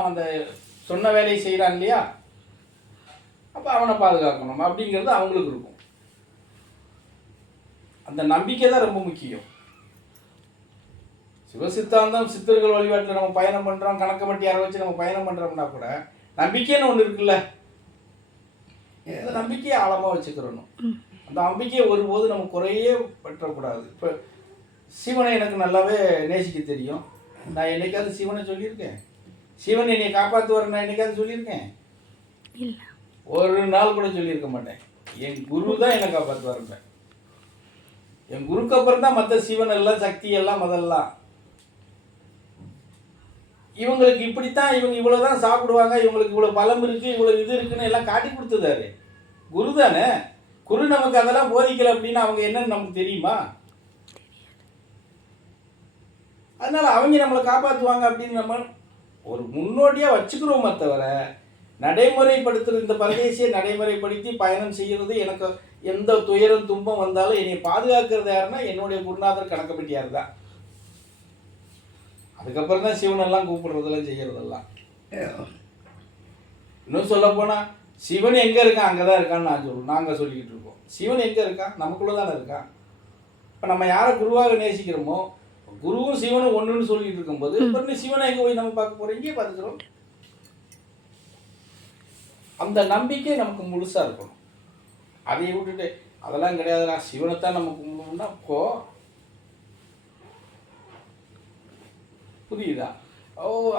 அந்த சொன்ன வேலையை செய்கிறான் இல்லையா, அப்போ அவனை பாதுகாக்கணும் அப்படிங்கிறது அவங்களுக்கு இருக்கும். அந்த நம்பிக்கை தான் ரொம்ப முக்கியம். சிவசித்தாந்தம் சித்தர்கள் வழிபாட்டில் நம்ம பயணம் பண்ணுறோம், கணக்கு மட்டியாரை வச்சு நம்ம பயணம் பண்ணுறோம்னா கூட நம்பிக்கைன்னு ஒன்று இருக்குல்ல, அந்த நம்பிக்கையை ஆழமாக வச்சுக்கிறணும். அந்த நம்பிக்கையை ஒருபோது நம்ம குறையே பற்றக்கூடாது. இப்போ சிவனை எனக்கு நல்லாவே நேசிக்க தெரியும். நான் என்னைக்காவது சிவனை சொல்லியிருக்கேன்? சிவன் என்னை காப்பாற்றுவார் நான் என்னைக்காவது சொல்லியிருக்கேன்? இல்லை, ஒரு நாள் கூட சொல்லியிருக்க மாட்டேன். என் குரு தான் என்னை காப்பாற்றுவாருங்க. என் குருக்கு அப்புறம் தான் மற்ற சிவன் எல்லாம், சக்தி எல்லாம், அதெல்லாம். இவங்களுக்கு இப்படித்தான், இவங்க இவ்வளோதான் சாப்பிடுவாங்க, இவங்களுக்கு இவ்வளோ பலம் இருக்குது, இவ்வளோ இது இருக்குன்னு எல்லாம் காட்டி கொடுத்துதாரு. குரு தானே. குரு நமக்கு அதெல்லாம் போதிக்கலை அப்படின்னா அவங்க என்னன்னு நமக்கு தெரியுமா? அதனால அவங்க நம்மளை காப்பாற்றுவாங்க அப்படின்னு நம்ம ஒரு முன்னோடியாக வச்சுக்கிறோமே தவிர, நடைமுறைப்படுத்துகிற இந்த பரதேசியை நடைமுறைப்படுத்தி பயணம் செய்கிறது, எனக்கு எந்த துயரம் துன்பம் வந்தாலும் என்னை பாதுகாக்கிறது யாருன்னா என்னுடைய குருநாதர் கணக்கப்பட்டியார் தான். அதுக்கப்புறம் தான் சிவனெல்லாம் கூப்பிடுறதெல்லாம் செய்கிறதெல்லாம். இன்னும் சொல்ல போனால் சிவன் எங்கே இருக்கான் அங்கே தான் இருக்கான்னு நாங்கள் சொல்லிக்கிட்டு இருக்கோம். சிவன் எங்கே இருக்கான்? நமக்குள்ளே தானே இருக்கான். இப்போ நம்ம யாரை குருவாக நேசிக்கிறோமோ, குருவும் சிவனும் ஒன்றுன்னு சொல்லிட்டு இருக்கும்போது இப்போ சிவனை எங்கே போய் நம்ம பார்க்க போகிறோம்? இங்கேயே பார்த்துக்கிறோம். அந்த நம்பிக்கை நமக்கு முழுசாக இருக்கணும். அதை விட்டுட்டு அதெல்லாம் கிடையாதுடா சிவனைத்தான் நம்ம கும்பிடணும்னா இப்போ புரியுதா?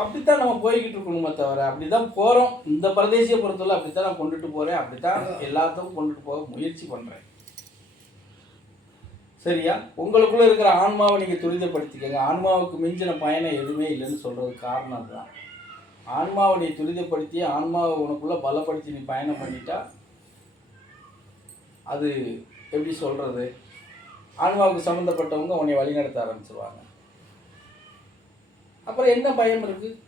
அப்படித்தான் நம்ம போய்கிட்டு இருக்கணுமே தவிர, அப்படி தான் போகிறோம். இந்த பிரதேசியை பொறுத்தவரை அப்படித்தான் நான் கொண்டுட்டு போகிறேன், அப்படித்தான் எல்லாத்துக்கும் கொண்டுட்டு போக முயற்சி பண்ணுறேன். சரியா? உங்களுக்குள்ளே இருக்கிற ஆன்மாவை நீங்கள் துரிதப்படுத்திக்கங்க. ஆன்மாவுக்கு மிஞ்சின பயணம் எதுவுமே இல்லைன்னு சொல்கிறது காரணம் தான். ஆன்மாவை நீ துரிதப்படுத்தி ஆன்மாவை உனக்குள்ளே பலப்படுத்தி நீ பயணம் பண்ணிட்டா, அது எப்படி சொல்கிறது, ஆன்மாவுக்கு சம்மந்தப்பட்டவங்க உன்னை வழிநடத்த ஆரம்பிச்சிருவாங்க. அப்புறம் என்ன பயம் இருக்குது?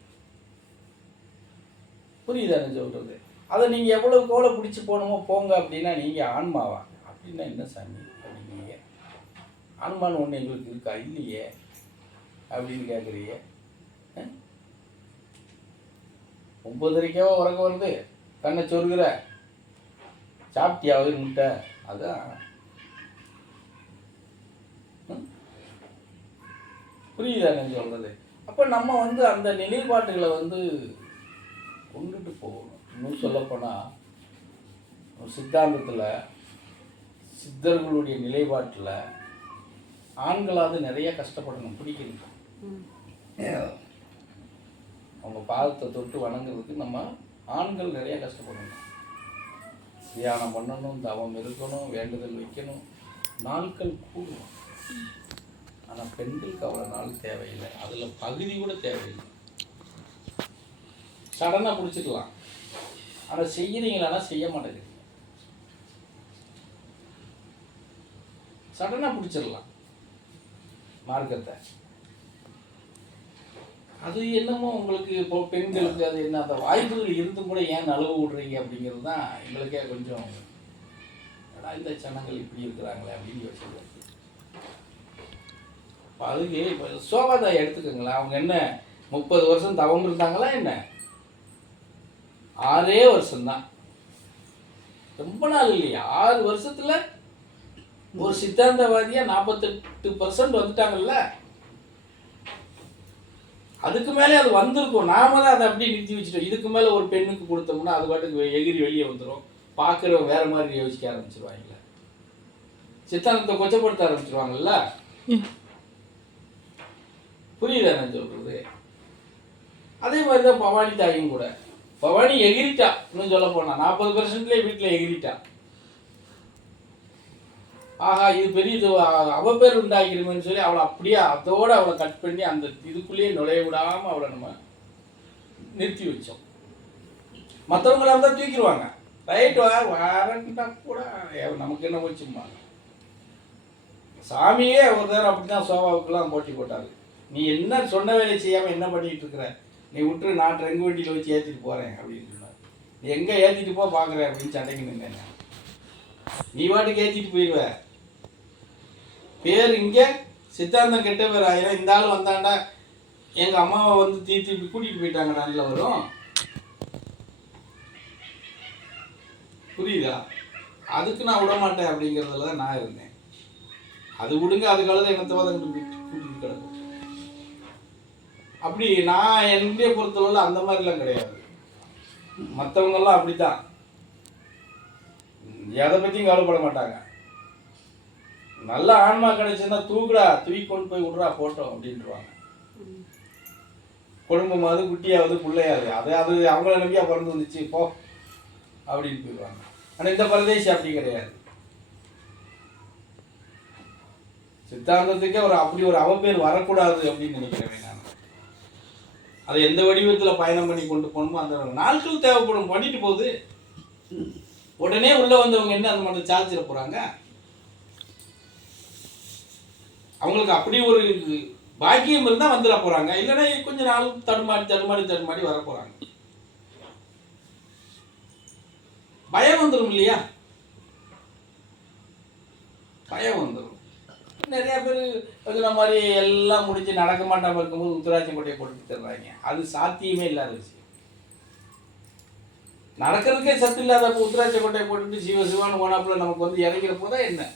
புரியுதான்னு சொல்கிறது? அதை நீங்கள் எவ்வளோ கோலை பிடிச்சி போகணுமோ போங்க அப்படின்னா நீங்கள் ஆன்மாவா அப்படின்னா என்ன சாமி அப்படிங்க? ஆன்மான்னு ஒன்று எங்களுக்கு இருக்கா? இல்லையே அப்படின்னு கேட்குறீங்க. 9:30 உறக்க வருது, கண்ணை சொருகிற, சாப்பிட்டியாவது முட்டை, அதான். புரியுதா நான் சொல்கிறது? அப்போ நம்ம அந்த நிலைப்பாட்டுகளை கொண்டுட்டு போகணும். இன்னும் சொல்லப்போனால் சித்தாந்தத்தில் சித்தர்களுடைய நிலைப்பாட்டில் ஆண்களாவது நிறைய கஷ்டப்படணும், பிடிக்கணும். அவங்க பாதத்தை தொட்டு வணங்குறதுக்கு நம்ம ஆண்கள் நிறைய கஷ்டப்படணும். தியானம் பண்ணணும், தவம் இருக்கணும், வேண்டுதல் வைக்கணும், நாட்கள் கூடும். ஆனால் பெண்களுக்கு அவ்வளோ நாள் தேவையில்லை, அதில் பகுதி கூட தேவையில்லை. சடனாக பிடிச்சிக்கலாம், ஆனால் செய்கிறீங்களானா செய்ய மாட்டேங்குது. சடனாக பிடிச்சிடலாம் மார்க்கத்தை. அது என்னமோ உங்களுக்கு இப்போ பெண்களுக்கு அது என்ன, அந்த வாய்ப்புகள் இருந்தும் கூட ஏன் நழுவு விடுறீங்க அப்படிங்கிறது தான் எங்களுக்கே கொஞ்சம் இந்த சனங்கள் இப்படி இருக்கிறாங்களே அப்படின்னு யோசிச்சுருவாங்க. அதுக்கு இப்போ சோபாதாயை எடுத்துக்கோங்களேன். அவங்க என்ன 30 வருஷம் தவம் இருந்தாங்களா என்ன? 6 வருஷம்தான், ரொம்ப நாள் இல்லையா? 6 வருஷத்தில் ஒரு சித்தாந்தவாதியாக 48% வந்துட்டாங்கல்ல. அதுக்கு மேலே அது வந்திருக்கும். நாம தான் அதை அப்படியே நிறுத்தி வச்சுட்டோம். இதுக்கு மேலே ஒரு பெண்ணுக்கு கொடுத்தோம்னா அது பாட்டுக்கு எகிரி வெளியே வந்துடும். பார்க்குறவங்க வேறு மாதிரி யோசிக்க ஆரம்பிச்சிருவாங்கல்ல, சித்தாந்தத்தை கொச்சப்படுத்த ஆரம்பிச்சிருவாங்கல்ல. புரியுதா நான் சொல்கிறது? அதே மாதிரி தான் பவானி தாயும் கூட. பவானி எகிரிட்டா, இன்னும் சொல்ல போனால் 40%லேயே வீட்டில் எகிரிட்டா. ஆஹா இது பெரிய இது அவ பேர் உண்டாக்கிடுமேன்னு சொல்லி அவளை அப்படியே அதோடு அவளை கட் பண்ணி அந்த இதுக்குள்ளேயே நுழைய விடாமல் அவளை நம்ம நிறுத்தி வச்சோம். மற்றவங்களாக தான் தூக்கிடுவாங்க. ரைட் வரண்டா கூட நமக்கு என்ன போச்சும்பாங்க. சாமியே ஒரு நேரம் அப்படி தான் சோபாவுக்கெல்லாம் போட்டி போட்டாரு. நீ என்ன சொன்ன வேலையை செய்யாமல் என்ன பண்ணிகிட்டு இருக்கிற, நீ விட்டு நான் ட்ரெங்கு வண்டியில் வச்சு ஏற்றிட்டு போகிறேன் அப்படின்னு சொன்னார். நீ எங்கே ஏற்றிட்டு போ பார்க்குறேன் அப்படின்னு சண்டைக்கு நின்றேன். நீ வாட்டுக்கு ஏற்றிட்டு போயிடுவேன். பேர் இங்கே சித்தாந்தம் கெட்ட பேர் ஆயிரம். இந்த ஆள் வந்தாண்டா எங்கள் அம்மாவை வந்து தீர்த்து கூட்டிகிட்டு போயிட்டாங்க நல்ல வரும். புரியுதா? அதுக்கு நான் விட மாட்டேன் அப்படிங்கிறதுல தான் நான் இருந்தேன். அது விடுங்க, அதுக்காக என்னத்தவாத கூட்டிகிட்டு கிடக்கும். அப்படி நான் என்னுடைய பொறுத்தளவில் அந்த மாதிரிலாம் கிடையாது. மற்றவங்கெல்லாம் அப்படித்தான், எதை பற்றியும் கவலைப்பட மாட்டாங்க. நல்ல ஆன்மா கிடைச்சுன்னா தூக்குடா, தூக்கி கொண்டு போய் விட்றா போட்டோம் அப்படின்ட்டுருவாங்க. குடும்பமாவது குட்டியாவது பிள்ளையாது அது அது அவங்கள நம்பியா பிறந்து வந்துச்சு போ அப்படின்னு போயிடுவாங்க. ஆனால் இந்த பரதேசி அப்படி கிடையாது. சித்தாந்தத்துக்கே அப்படி ஒரு அவப்பேர் வரக்கூடாது அப்படின்னு நினைக்கிறேன் நான். அதை எந்த வடிவத்தில் பயணம் பண்ணி கொண்டு போகணுமோ அந்த நாட்கள் தேவைப்படும். பண்ணிட்டு போகுது, உடனே உள்ள வந்தவங்க என்ன அந்த மாதிரி சார்ஜிட போறாங்க? அவங்களுக்கு அப்படி ஒரு பாக்கியம் இருந்தால் வந்துட போறாங்க. இல்லைன்னா கொஞ்ச நாள் தடுமாறி வர போறாங்க. பயம் வந்துடும் இல்லையா? பயம் வந்துடும். நிறைய பேர் இருக்கிற மாதிரி எல்லாம் முடிஞ்சு நடக்க மாட்டாமல் இருக்கும்போது உத்தராட்சி கொட்டையை போட்டு தர்றாங்க. அது சாத்தியமே இல்லாத விஷயம். நடக்கிறதுக்கே சத்து இல்லாத உத்தராட்சி கொட்டையை போட்டுட்டு சிவசிவான்னு போனாப்புல நமக்கு வந்து இறங்கிற போதான் என்ன